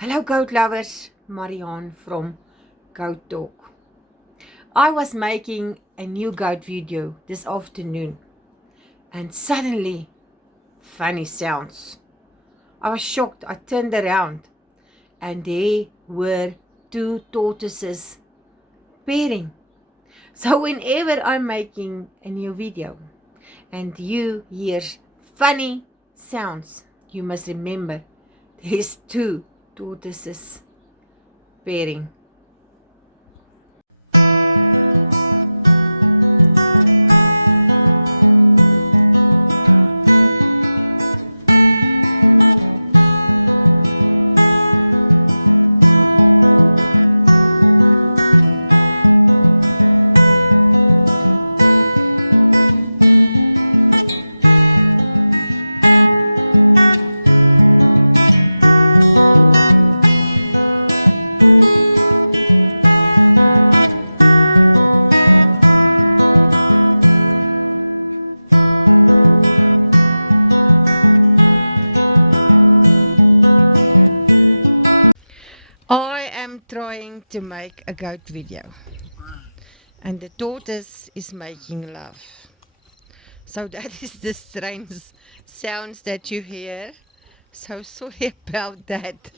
Hello goat lovers, Marianne from Goat Talk. I was making a new goat video this afternoon and suddenly funny sounds. I was shocked. I turned around and there were two tortoises pairing. So whenever I'm making a new video and you hear funny sounds, you must remember there's two tortoises pairing. I am trying to make a goat video and the tortoise is making love. So that is the strange sounds that you hear. So sorry about that.